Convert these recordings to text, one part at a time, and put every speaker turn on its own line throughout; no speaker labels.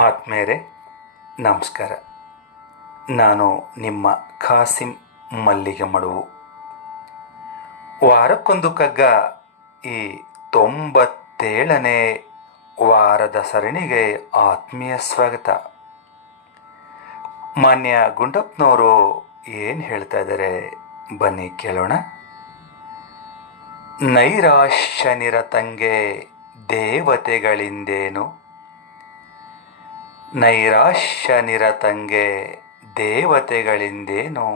ಆತ್ಮೇರೆ, ನಮಸ್ಕಾರ. ನಾನು ನಿಮ್ಮ ಖಾಸಿಂ ಮಲ್ಲಿಗೆ ಮಡುವು ವಾರಕ್ಕೊಂದು ಕಗ್ಗ ಈ ತೊಂಬತ್ತೇಳನೇ ವಾರದ ಸರಣಿಗೆ ಆತ್ಮೀಯ ಸ್ವಾಗತ. ಮಾನ್ಯ ಗುಂಡಪ್ಪನವರು ಏನು ಹೇಳ್ತಾ ಇದ್ದಾರೆ ಬನ್ನಿ ಕೇಳೋಣ. ನೈರಾಶ್ಯನಿರತಂಗೆ ದೇವತೆಗಳಿಂದೇನು ನೈರಾಶ್ಯ ನಿರತಂಗೆ ದೇವತೆಗಳಿಂದೇನು.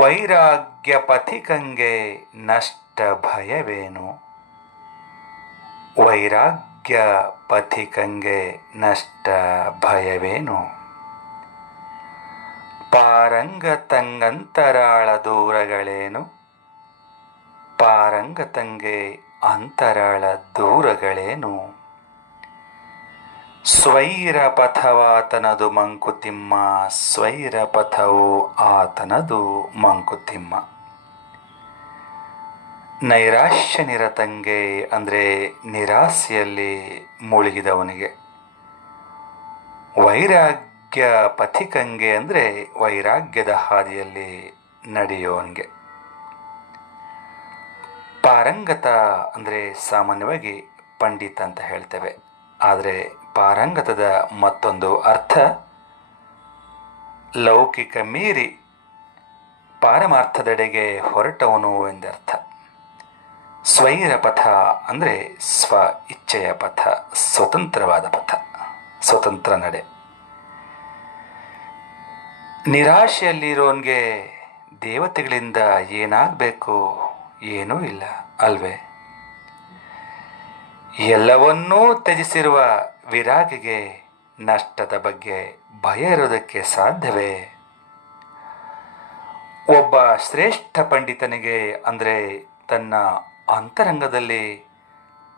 ವೈರಾಗ್ಯ ಪಥಿಕಂಗೆ ನಷ್ಟ ಭಯವೇನು ವೈರಾಗ್ಯ ಪಥಿಕಂಗೆ ನಷ್ಟ ಭಯವೇನು ಪಾರಂಗ ತಂಗಂತರಾಳ ದೂರಗಳೇನು. ಪಾರಂಗ ತಂಗೆ ಅಂತರಾಳ ದೂರಗಳೇನು. ಸ್ವೈರ ಪಥವಾತನದು ಮಂಕುತಿಮ್ಮ ಸ್ವೈರ ಪಥವು ಆತನದು ಮಂಕುತಿಮ್ಮ. ನೈರಾಶ್ಯ ನಿರತಂಗೆ ಅಂದರೆ ನಿರಾಸೆಯಲ್ಲಿ ಮುಳುಗಿದವನಿಗೆ. ವೈರಾಗ್ಯ ಪಥಿಕಂಗೆ ಅಂದರೆ ವೈರಾಗ್ಯದ ಹಾದಿಯಲ್ಲಿ ನಡೆಯೋವನಿಗೆ ಪಾರಂಗತ ಅಂದರೆ ಸಾಮಾನ್ಯವಾಗಿ ಪಂಡಿತ ಅಂತ ಹೇಳ್ತೇವೆ. ಆದರೆ ಪಾರಂಗತದ ಮತ್ತೊಂದು ಅರ್ಥ ಲೌಕಿಕ ಮೀರಿ ಪಾರಮಾರ್ಥದೆಡೆಗೆ ಹೊರಟವನು ಎಂದರ್ಥ. ಸ್ವೈರ ಪಥ ಅಂದರೆ ಸ್ವ ಇಚ್ಛೆಯ ಪಥ, ಸ್ವತಂತ್ರವಾದ ಪಥ, ಸ್ವತಂತ್ರ ನಡೆ. ನಿರಾಶೆಯಲ್ಲಿರೋನ್ಗೆ ದೇವತೆಗಳಿಂದ ಏನಾಗಬೇಕು ಏನೂ ಇಲ್ಲ ಅಲ್ವೇ? ಎಲ್ಲವನ್ನೂ ತ್ಯಜಿಸಿರುವ ವಿರಾಗಿಗೆ ನಷ್ಟದ ಬಗ್ಗೆ ಭಯ ಇರೋದಕ್ಕೆ ಸಾಧ್ಯವೇ? ಒಬ್ಬ ಶ್ರೇಷ್ಠ ಪಂಡಿತನಿಗೆ, ಅಂದರೆ ತನ್ನ ಅಂತರಂಗದಲ್ಲಿ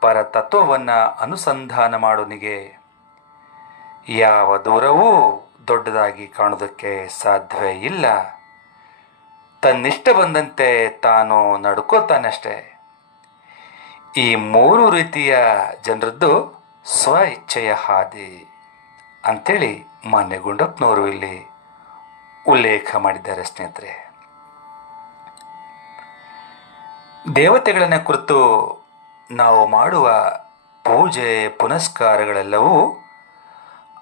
ಪರತತ್ವವನ್ನು ಅನುಸಂಧಾನ ಮಾಡೋನಿಗೆ ಯಾವ ದೂರವೂ ದೊಡ್ಡದಾಗಿ ಕಾಣೋದಕ್ಕೆ ಸಾಧ್ಯವೇ ಇಲ್ಲ. ತನ್ನಿಷ್ಟ ಬಂದಂತೆ ತಾನು ನಡ್ಕೋತಾನಷ್ಟೇ. ಈ ಮೂರು ರೀತಿಯ ಜನರದ್ದು ಸ್ವ ಇಚ್ಛೆಯ ಹಾದಿ ಅಂಥೇಳಿ ಮಾನ್ಯ ಗುಂಡಪ್ಪನವರು ಇಲ್ಲಿ ಉಲ್ಲೇಖ ಮಾಡಿದ್ದಾರೆ ಸ್ನೇಹಿತರೆ. ದೇವತೆಗಳನ್ನ ಕುರಿತು ನಾವು ಮಾಡುವ ಪೂಜೆ, ಪುನಸ್ಕಾರಗಳೆಲ್ಲವೂ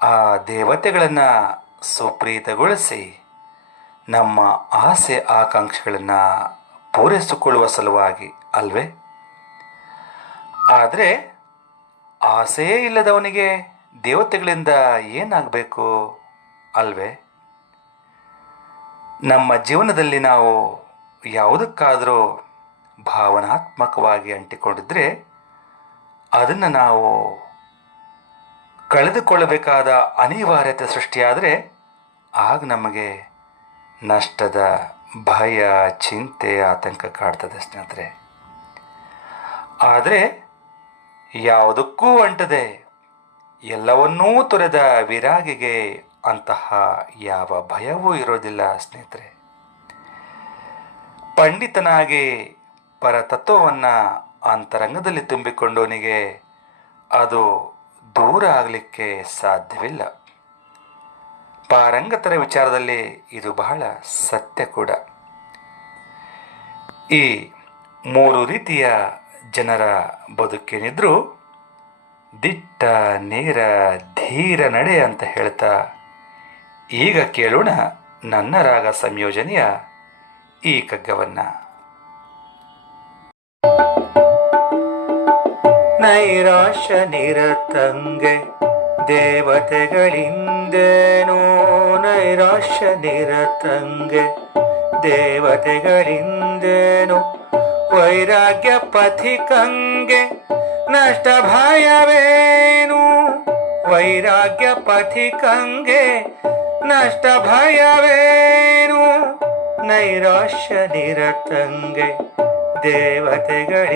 ಆ ದೇವತೆಗಳನ್ನು ಸುಪ್ರೀತಗೊಳಿಸಿ ನಮ್ಮ ಆಸೆ, ಆಕಾಂಕ್ಷೆಗಳನ್ನು ಪೂರೈಸಿಕೊಳ್ಳುವ ಸಲುವಾಗಿ ಅಲ್ವೇ? ಆದರೆ ಆಸೆಯೇ ಇಲ್ಲದವನಿಗೆ ದೇವತೆಗಳಿಂದ ಏನಾಗಬೇಕು ಅಲ್ವೇ? ನಮ್ಮ ಜೀವನದಲ್ಲಿ ನಾವು ಯಾವುದಕ್ಕಾದರೂ ಭಾವನಾತ್ಮಕವಾಗಿ ಅಂಟಿಕೊಂಡಿದ್ರೆ ಅದನ್ನು ನಾವು ಕಳೆದುಕೊಳ್ಳಬೇಕಾದ ಅನಿವಾರ್ಯತೆ ಸೃಷ್ಟಿಯಾದರೆ ಆಗ ನಮಗೆ ನಷ್ಟದ ಭಯ, ಚಿಂತೆ, ಆತಂಕ ಕಾಡ್ತದೆ ಸ್ನೇಹಿತರೆ. ಆದರೆ ಯಾವುದಕ್ಕೂ ಅಂಟದೆ, ಎಲ್ಲವನ್ನೂ ತೊರೆದ ವಿರಾಗಿಗೆ ಅಂತಹ ಯಾವ ಭಯವೂ ಇರೋದಿಲ್ಲ ಸ್ನೇಹಿತರೆ. ಪಂಡಿತನಾಗಿ ಪರತತ್ವವನ್ನು ಅಂತರಂಗದಲ್ಲಿ ತುಂಬಿಕೊಂಡವನಿಗೆ ಅದು ದೂರ ಆಗಲಿಕ್ಕೆ ಸಾಧ್ಯವಿಲ್ಲ. ಪಾರಂಗತರ ವಿಚಾರದಲ್ಲಿ ಇದು ಬಹಳ ಸತ್ಯ ಕೂಡ. ಈ ಮೂರು ರೀತಿಯ ಜನರ ಬದುಕೇನಿದ್ರು ದಿಟ್ಟ ನೇರ ಧೀರ ನಡೆ ಅಂತ ಹೇಳ್ತಾ, ಈಗ ಕೇಳೋಣ ನನ್ನ ರಾಗ ಸಂಯೋಜನೆಯ ಈ ಕಗ್ಗವನ್ನು ನೈರಾಶ್ಯ ನಿರತಂಗೆ ದೇವತೆಗಳಿಂದೇನೋ ನೈರಾಶ್ಯ ನಿರತಂಗೆ ದೇವತೆಗಳಿಂದೇನೋ ವೈರಾಗ್ಯ ಪಥಿಕಂಗೆ ನಷ್ಟ ಭಯವೇನು ವೈರಾಗ್ಯ ಪಥಿಕಂಗೆ ನಷ್ಟ ಭಯವೇನು ನೈರಾಶ್ಯ ನಿರತಂಗೆ ದೇವತೆಗಳಿಂದೇನು.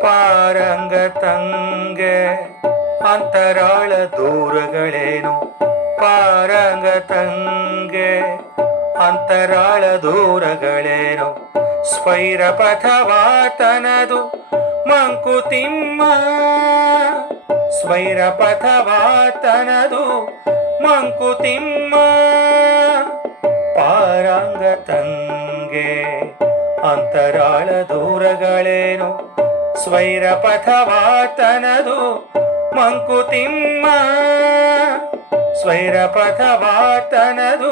ಪಾರಂಗ ತಂಗೆ ಅಂತರಾಳ ದೂರಗಳೇನು? ಪಾರಂಗತಂಗೆ ಅಂತರಾಳ ದೂರಗಳೇನು ಸ್ವೈರಪಥವಾತನದು ಮಂಕುತಿಮ್ಮ. ಸ್ವೈರಪಥವಾತನದು ಮಂಕುತಿಮ್ಮ. ಪಾರಾಂಗ ತಂಗೆ ಅಂತರಾಳ ದೂರಗಳೇನು ಸ್ವೈರಪಥವಾತನದು ಮಂಕುತಿಮ್ಮ. ಸ್ವೈರಪಥವಾತನದು